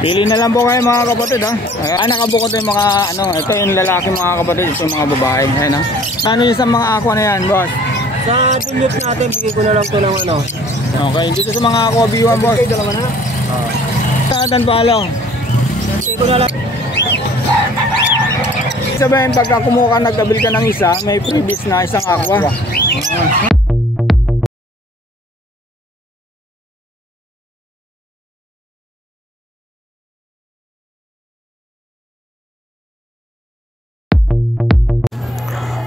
Pili na lang po kayo mga kapatid ha. Nakabukod yung mga ano, ito yung lalaki mga kapatid, ito yung mga babae. Ayan ha. Ano yung sa mga aqua na yan, boss? Sa dilute natin, bigay ko na lang to ng ano. Okay, dito sa mga aqua B1 boss. Okay, dalawa na. Saan palo? Bigay ko na lang. Sabihin, pagka kumuha ka, nagkabil ka ng isa, may previous na isang aqua.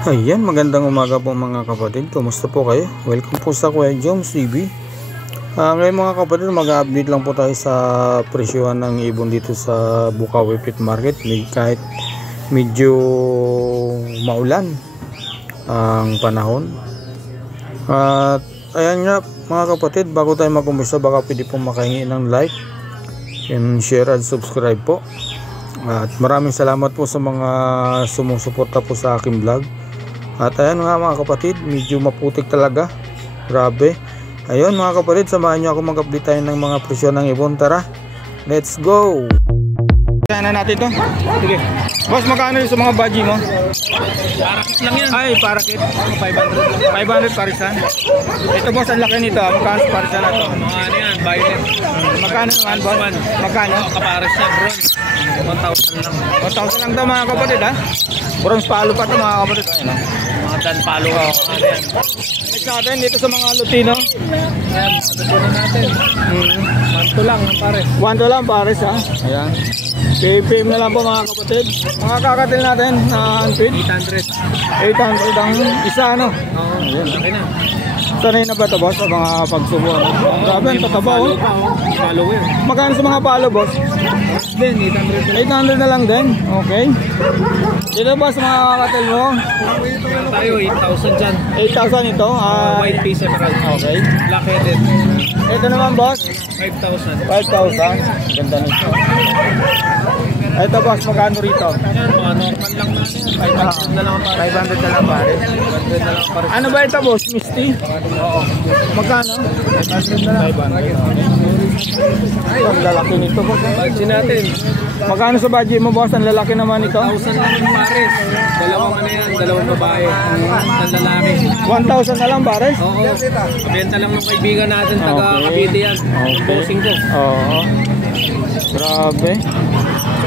Ayan, magandang umaga po mga kapatid. Kumusta po kayo? Welcome po sa Kuya Joms TV. Ngayon mga kapatid, mag-update lang po tayo sa presyohan ng ibon dito sa Bukawi Pet Market. Kahit medyo maulan ang panahon. At ayan nga mga kapatid, bago tayo mag-umpisa, baka pwede pong makahingi ng like and share at subscribe po. At maraming salamat po sa mga sumusuporta po sa aking vlog. At ayan nga mga kapatid, medyo maputik talaga. Grabe. Ayun mga kapatid, samahan nyo ako mag-update tayo ng mga presyo ng ibon. Tara, let's go! Sana natin to. Sige. Boss, magkano yung sa mga baji mo? Parakit lang yan. Ay, parakit. 500 500 parisan. Ito boss, ang laki nito. Magkano sa parisan na to? Mga ano yan, violet. Magkano naman boss? Magkano? Kapares na, bronze. 1,000 lang. 1,000 lang to mga kapatid ha. Bronze palo pa to mga kapatid. Ayun ha. Mga dan palo. Ano yan? Next natin dito sa mga Lutino. Yan, patutunan natin. 1,2 lang, pares. 1 lang pares ha. Ayan. PM na lang po mga kapatid. Mga kakatil natin na unfeed. 800 ang isa ano. Oo, laki na. Sanay na ba ito boss sa mga pagsubo? Grabe, ang tataba oh. Palo yun. Magkano sa mga palo boss? Then, 800 800 na lang din. Okay. Dito ba sa mga kakatil mo? tayo, 8,000 dyan. 8,000 ito. White piece emerald. Okay. Black-headed. Ito naman boss. 5,000. 5,000. Ganda nito. Ito boss, magkano rito? Yan, mga normal lang natin. 500 na lang ang pares. 500 na lang pare. 500 na lang ang pares. Ano ba ito boss? Misty? Oo. Magkano? 500 na lang. 500. Ay, ang lalaki nito boss. Budget natin. Magkano sa budget mo boss? Ang lalaki naman ito. 1,000 lang yung pares. Dalawang ano yan, dalawang babae. Ang lalaki. 1,000 na lang pare? Oo. Benta lang ng kaibigan natin, taga Okay. Cavite yan. Okay. Bossing ko. Oo. Grabe.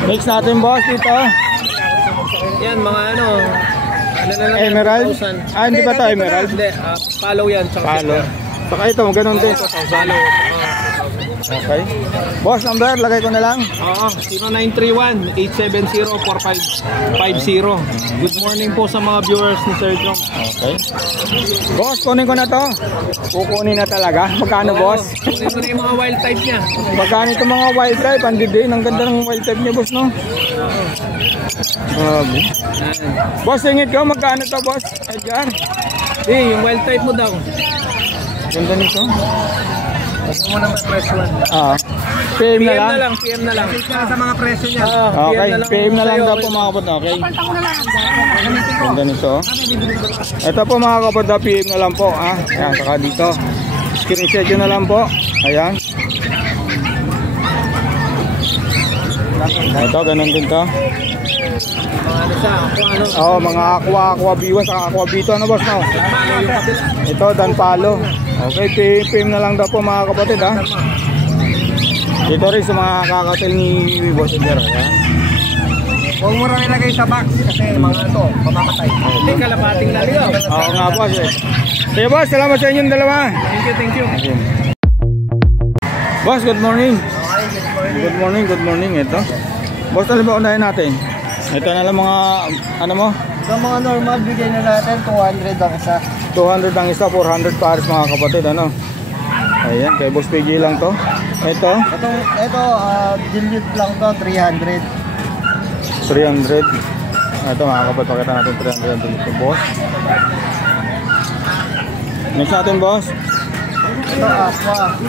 Next natin boss dito. Yan, mga ano na lang. Emerald? 1,000. Ah, hindi ba ito emerald? Hindi, follow yan. Tsaka Palo. Saka ito, ganun din. follow. Okay. Boss, number, lagay ko na lang. Oo, 0931-870-4550. Good morning po sa mga viewers ni Sir John. Okay. Boss, kunin ko na to. Kukunin na talaga. Magkano boss? Kunin ko na yung mga wild type niya. Magkano itong mga wild type? Andidin, ang ganda ng wild type niya boss no? Yan. Boss, singit ko, magkano to boss? Edgar? Yung wild type mo daw. Ganda nito. Gusto mo naman presyo lang. PM na PM lang? na lang, PM na lang. Sa mga presyo niya. Okay, PM na lang daw po mga kapatid. Okay. Ganda nito. Ito po mga kapatid, PM na lang po. Ayan, saka dito. Screenshot nyo na lang po. Ayan. Ito, ganun din to. Mga ano siya, kung ano. Oo, mga aqua B1 saka aqua B2. Ano boss no? Palo yung kapila. Ito, dan palo. Okay, PM na lang daw po mga kapatid ha. Dito rin sa mga kakatil ni Boss Edgar. Ayan. Huwag mo rin ilagay sa box kasi mga ito, mamamatay. Hindi kalapating naligaw. Oo nga boss eh. Sige boss, salamat sa inyong dalawa. Thank you. Boss, good morning. Good morning. Ito. Boss, ano ba unahin natin? Ito na lang mga, ano mo? Sa mga normal, bigyan na natin 200 ang isa. 200 ang isa, 400 pares mga kapatid, ano? Ayan, kay Boss PG lang to. Ito, Dilute lang to, 300. 300. Ito mga kapatid, pakita natin 300 dito, boss. Next natin, boss. Ito, aqua.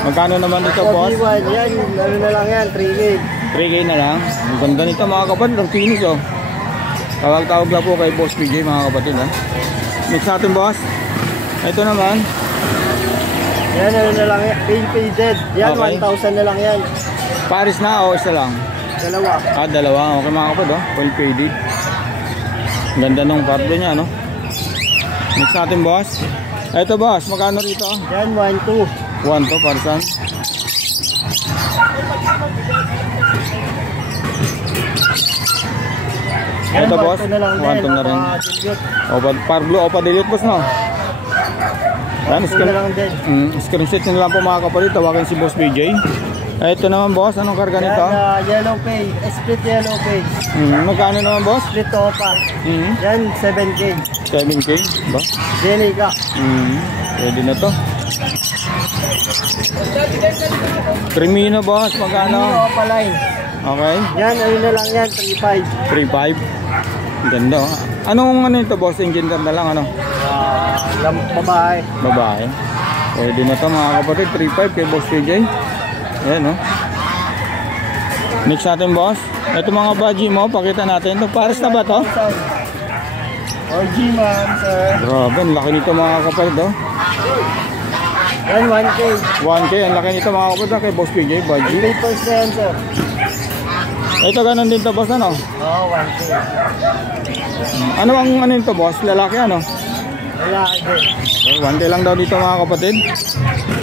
Magkano naman dito, boss? B1, yan, ano na lang yan, 3K. 3K na lang. Ang ganda nito mga kapatid, ang finish oh. Tawag-tawag lang po kay Boss PJ mga kapatid ha. Next natin boss. Ito naman. Yan, ano na lang yan, painted. Yan, Okay. 1,000 na lang yan. Paris na o isa lang? Dalawa. Dalawa. Okay mga kapatid, oh. Full faded. Ganda nung pardo niya, no? Next natin, boss. Ito, boss. Magkano rito? Yan, 1-2. 1 to, Parsan. Ito, boss. 1 to na rin. Parblo o pa-dilute, boss, no? Yan, screenshot nyo lang po mga kapatid. Tawagan si Boss BJ. Ito naman, boss. Anong karga nito? Yan, yellow page. Split yellow page. Magkano naman, boss? Split opa. Yan, 7K. 7K, ba? Jelly ka. Pwede na to. Crimino, boss. Magkano? Opa line. Okay. Yan, ayun na lang yan. 3.5. 3.5. Ganda, oh. Anong ano ito, boss? Engine na lang, ano? Babae. Babae. Pwede na to mga kapatid. 3.5 kay Boss PJ. Ayan, oh. Next natin, boss. Ito mga baji mo. Pakita natin. Ito, Paris na ba to? OG man, sir. Grabe, ang laki nito mga kapatid, oh. Yan, 1K. 1K, ang laki nito mga kapatid, kay Boss PJ. Baji. 8%, sir. Ito, ganun din to, boss, ano? Oo, 1K. Ano ang ano nito, boss? Lalaki, ano? Wala din. Okay, 1K lang daw dito mga kapatid.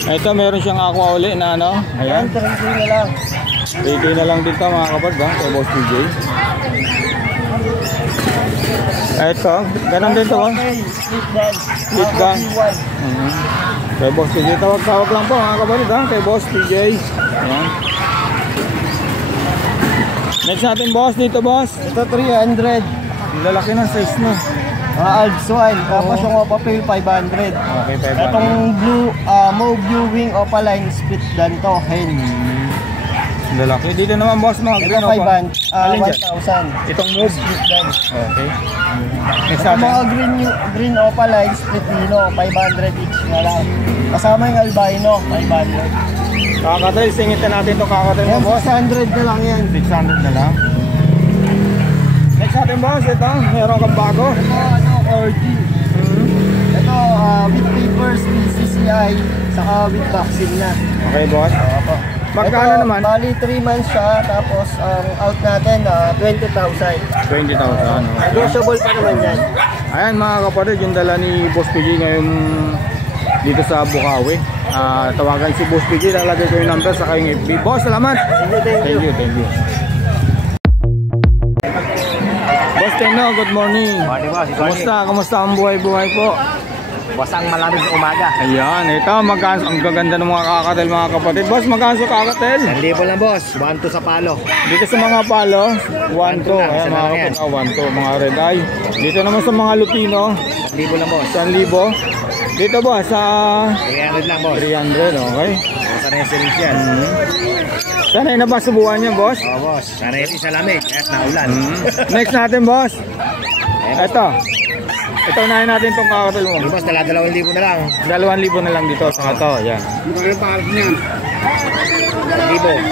Ito, meron siyang aqua uli na ano. Ayan. 3K na lang. 3K na lang dito mga kapatid, ha? Kay Boss PJ. Ito, ganun din to, boss. Split gun. Split gun. Kay Boss PJ, tawag-tawag lang po mga kapatid, ha? Kay Boss PJ. Ayan. Next natin, boss, dito, boss. Ito, 300. Lalaki ng size na. Alps wine. Tapos yung Opa Pay, 500. Okay, 500. Itong blue, Mauve Blue Wing Opa Line split gun to, hen. Lalaki. Dito naman, boss, mga Ito, green, 1,000. Itong move. Split gun. Okay. Next Ito natin. mga green Opa Line split Nino, 500 each na lang. Kasama yung albino, 500. Kakatel, singitan natin itong kakatel mo, Yan, boss. 600 na lang yan. 600 na lang. Next natin, boss, ito, meron kang bago. Ito, RG. Ito, with papers, PCCI, saka with vaccine na. Okay, boss. Opo. Magkano Ito, naman? Bali 3 months siya, tapos ang out natin 20,000. 20,000. Negotiable pa naman yan. Ayan mga kapatid, yung dala ni Boss PG ngayon dito sa Bukawi. Tawagan si Boss PG, lalagay ko yung number sa kayong FB. Boss, salamat! Thank you. Thank you. Boss Teno, good morning. Kumusta ang buhay-buhay po? Basang malamig na umaga. Ayan, ito, ang gaganda ng mga kakatel mga kapatid. Boss, magkano sa kakatel? 1,000 lang boss, 1,2 sa palo. Dito sa mga palo, 1-2. lang, Ayan isa mga lang yan. kapatid, 1-2, mga red eye. Dito naman sa mga Lutino, 1,000 lang boss. 1,000. Dito ba sa 300 lang boss. 300, okay? Sana yung series yan. Sanay na ba subuhan niya, boss? Oo boss, sana yung sa lamig, kahit naulan. Next natin, boss. Ito. Ito, unahin natin itong kakatel mo. Yung boss, tala 2,000 na lang. 2,000 na lang dito sa ito. Yan. Hindi ko rin pangalit niyan. 1,000.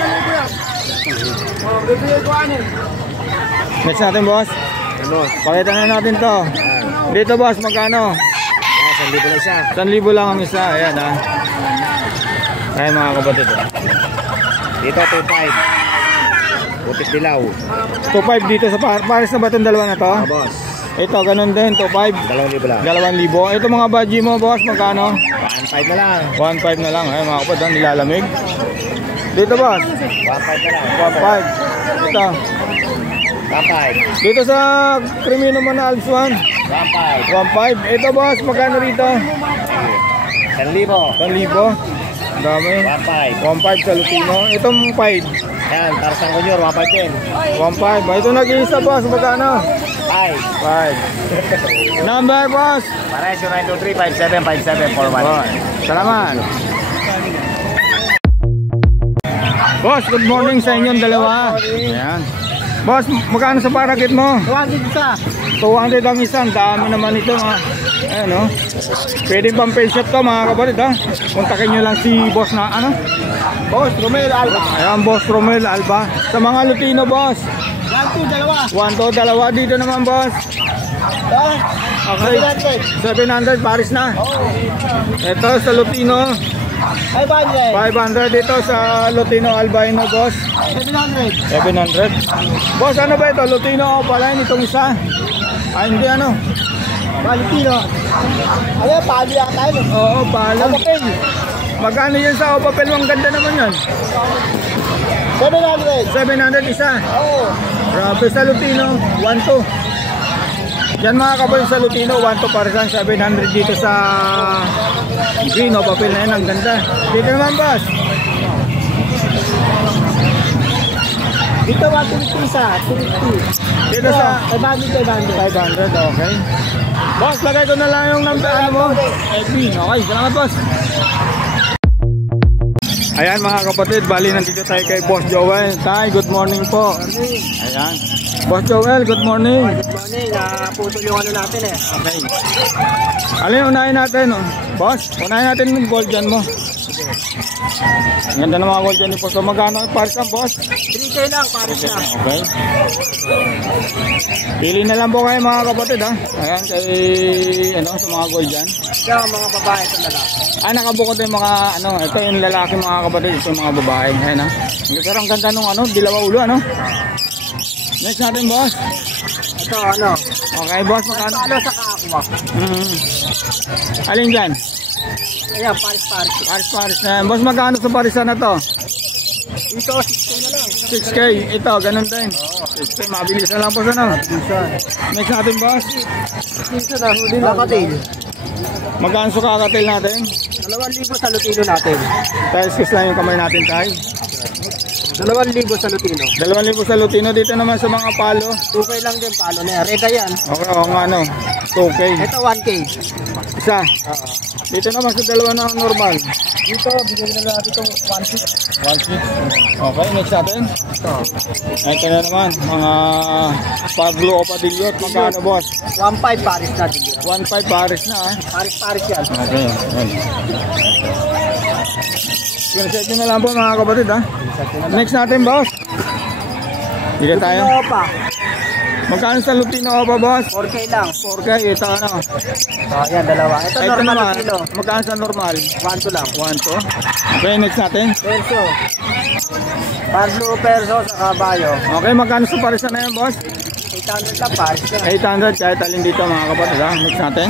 Next natin, boss. Boss, Pakita na natin to. Dito, boss, magkano? 1,000 lang isa. 1,000 lang ang isa. Ayan, ha. Ayan, mga kapatid. Dito 2,500. Putik dilaw. 2,500 dito sa Paris na ba itong dalawa na to? Oo boss, Ito, ganun din. 2,500. 2,000 lang. 2,000. Ito mga baji mo, boss, magkano? 1,500 na lang. 1,500 na lang. Ayan, mga kapatid, nilalamig. Dito, boss. 1,500 na lang. 1,500. Ito. 1,500. Dito sa Crimino mo na Alps 1. 1,500. 1,500. Ito, boss, magkano rito? 1,000. 1,000. Ang dami. 1,500. 1,500 sa Lutino. Itong 5. Yan, para sa Kunyor, 1,500 din. 1,500. Ito nag-iisa, boss. Magkano? 5. 5. Number, boss. Para sa 923-575741. Salamat. Boss, good morning sa inyong dalawa. Ayan. Boss, magkano sa parakit mo? 200 isa. 200 ang isang. Dami naman ito. Ayan, oh. Pwede pang penshot to, mga kapatid, ha. Kontakin nyo lang si boss na, ano? Boss, Romel Alba. Ayan, boss Romel Alba. Sa mga Lutino, boss. 1,2, 2. 1 to 2 dito naman, boss. Okay. 700 Paris na. Ito sa Lutino. 500. 500 dito sa Lutino Albino, boss. 700. 700. Boss, ano ba ito? Lutino o pala itong isa? Ah, hindi ano? Valentino. Ano, palo yan tayo. Oo, pala. Opapel. Magkano yan sa Opapel? Ang ganda naman yan. 700. 700 isa. Oo. Grabe sa Lutino, 1-2. Yan mga kabal sa Lutino, 1-2 para sa 700 dito sa green Opapel na yan. Ang ganda. Dito naman, boss. Dito 150 isa. 250. Dito sa 500. 500, okay. Boss, lagay ko na lang yung number ano mo. FB, okay. Salamat, boss. Ayan mga kapatid, bali nandito tayo kay Boss Joel. Tay, good morning po. Ayan. Boss Joel, good morning. Good morning. Putol yung ano natin eh. Okay. Alin unahin natin, oh. Boss? Unahin natin yung gold dyan mo. Ang ganda ng mga gold dyan ni Boss. So, magkano yung paris ka, boss? 3K lang, pares na. Okay. Pili na lang po kayo mga kapatid, ha. Ayan, kay ano, sa mga gold dyan. Ito, mga babae ito na lang. Ah, nakabukod yung mga, ano, ito yung lalaki mga kapatid, ito yung mga babae. Ayan, ha. Pero ang ganda nung, ano, dilawa ulo, ano. Next natin, boss. Ito, ano. Okay, boss, magkano? Ano sa kakakuha? Alin dyan? Ayan, pares. Paris na yan. Boss, magkano sa parisan na to? Dito, 6K na lang. 6K. Ito, ganun din. 6K, mabilis na lang po sa no. Next natin, boss. Dito na, huli lang. Kakatil. Magkano sa kakatail natin? 2,000 sa Lutino natin. Tiles kiss lang yung kamay natin, tayo. 2,000 sa Lutino. 2,000 sa Lutino. Dito naman sa mga palo. 2K lang din, palo na yan. Reda yan. Okay, o nga, ano. 2K. Ito, 1K. Isa. Dito naman sa dalawa na normal. Dito, bigyan na natin itong 1.6. 1.6. Okay, next natin. Ito na naman, mga Pablo o Padillot. Magkano, boss? 1.5 pares na din. 1.5 pares na, ah. Pares yan. Okay, okay. Screenshot nyo na lang po mga kapatid, ha. Next natin, boss. Dito tayo. Lutino pa. Magkano sa Lutino pa, boss? 4K lang. 4K, ito ano. Yan, dalawa. Ito, Ito normal naman, Lutino. magkano sa normal? 1.2 lang. 1 to. Okay, next natin. Perso. Pablo Perso sa kabayo. Okay, magkano sa parisan na yan, boss? 800 lang, pares na. 800, kahit alin dito mga kapatid, ha. Next natin.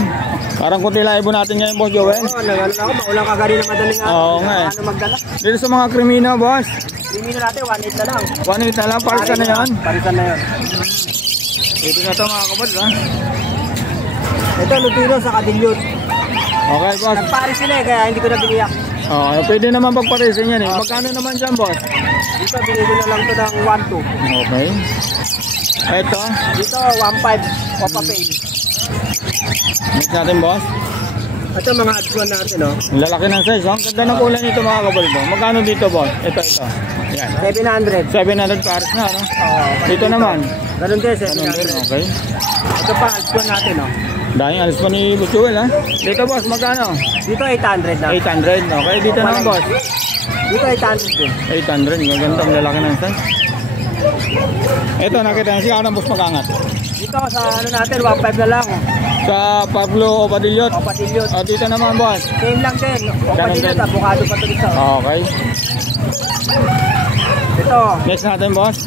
Parang kunti lang ibon natin ngayon, boss Joel. Oo, nagano ako. Maulang kagari na madaling araw. Oo nga eh. Ano magdala? Dito sa mga krimino, boss. Limino natin, 1.8 na lang. 1.8 na lang, parisan na yan. Parisan na yun. Dito na ito mga kapatid, ha. Ito, Lutino sa Kadilyot. Okay, boss. Nagpares sila eh, kaya hindi ko na biniyak. Okay, pwede naman pagparisin yan, eh. Magkano naman dyan, boss? Dito, binigyan na lang ito ng 1.2. Okay. Ito. Dito, 1.5. Papapay. Next natin, boss. Ito, mga ads natin, no? Ang lalaki ng size, oh. Ang ganda ng kulay nito mga kapatid, oh. Magkano dito, boss? Ito. Yan. 700. 700 pares na, no? Oo. Dito naman. Ganun din, Ganun din, 700. okay. Ito pa, ads natin, no? Dahil alis pa ni Buchuel, ha? Dito, boss, magkano? Dito, 800 na. 800, okay. Dito naman, boss. Dito, 800 din. 800, maganda ang lalaki ng size. Ito, nakita nyo siya, anong boss magangat? Dito, sa ano natin, 1.5 na lang. Sa Pablo o Padillot. Papatilyot. Dito naman, boss. Same lang din. Papatilyot, din. avocado pa ito dito. Okay. Ito, Next natin, boss.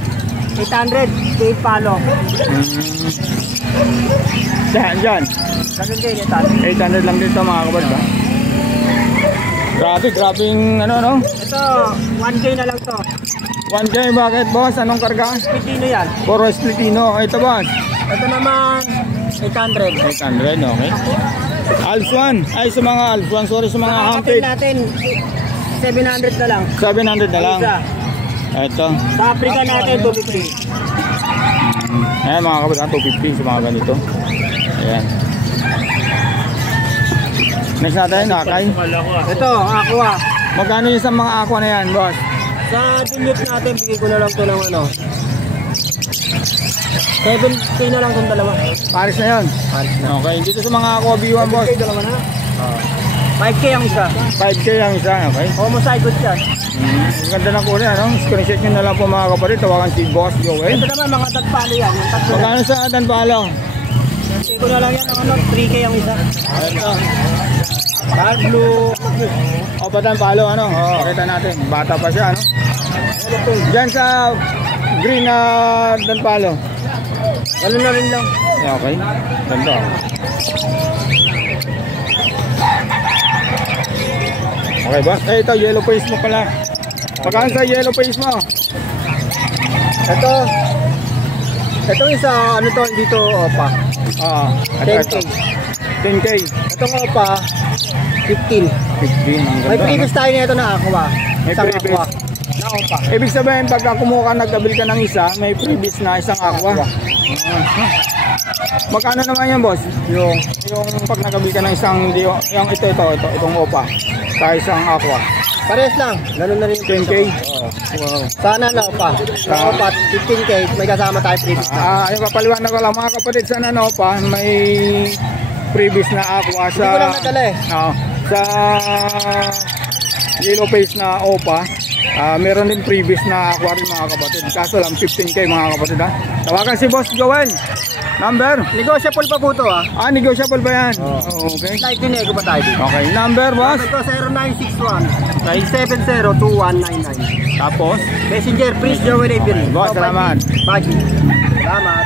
800. Same palo. Dyan. Ganun din, 800. 800 lang dito, mga kapatid, ha? Grabe yung ano, no? Ito, 1K na lang to. 1K, bakit, boss? Anong karga? Pitino yan. Puro splitino. Ito, boss. Ito naman, 800. 800, okay. Alpsuan. Ay, sa mga Alpsuan. Sorry, sa mga Kapatid hunted. natin, 700 na lang. 700 na lang. Isa. Ito. Sa Africa natin, 250. Ayan, mga kapatid, 250 sa mga ganito. Ayan. Next natin, akay. Ito, aqua. Magkano yung sa mga aqua na yan, boss? Sa dilute natin, bigay ko na lang ito ng ano. 7K na lang itong dalawa. Paris na yun. Okay, dito sa mga aqua B1, boss. 7K dalawa na. 5K ang isa. 5K ang isa, okay. Homozygote yan. Ang ganda ng kulay, ano? Screenshot nyo na lang po mga kapatid. Tawagan si Boss Joel. Ito naman, mga tagpalo yan. Yung tatlo. Magkano sa Tanpalo? Bigay ko na lang yan ng ano, 3K ang isa. Ito. Dark blue. O, Bataan Palo, ano? Pakita natin. Bata pa siya, ano? Diyan sa green na Danpalo. Ano na rin lang. Okay. Ganda. Okay ba? Eh, ito, yellow face mo pala. Pagkaan sa yellow face mo? Ito isa, ano to, dito, opa. Oo. 10K. 10K. Itong opa, 15. 15. Ang May ganda. previous tayo nito na aqua. May Isang previous. aqua. Na opa. Ibig sabihin, pagka kumuha ka, nagkabil ka ng isa, may previous na isang aqua. Magkano naman yan, boss? Yung pag nagkabil ka ng isang, yung itong opa. Sa isang aqua. Pares lang. Ganun na rin yung 10K. Oo. Wow. Sana na opa. Sa opa, 15K. May kasama tayo previous na. Yung papaliwanag ko lang mga kapatid, sa pa may previous na aqua sa Hindi ko lang nadala eh. Sa yellow face na opa. Meron din previous na aqua rin mga kapatid. Kaso lang 15K mga kapatid ha. Tawagan si Boss Joel. Number? Negotiable pa po ito Negotiable ba yan? Oo. Okay. Like dinego pa tayo dito. Okay, number boss? Ito 0961-970-2199. Tapos? Messenger, please Joel Avery. Boss, salamat. Baji. Salamat.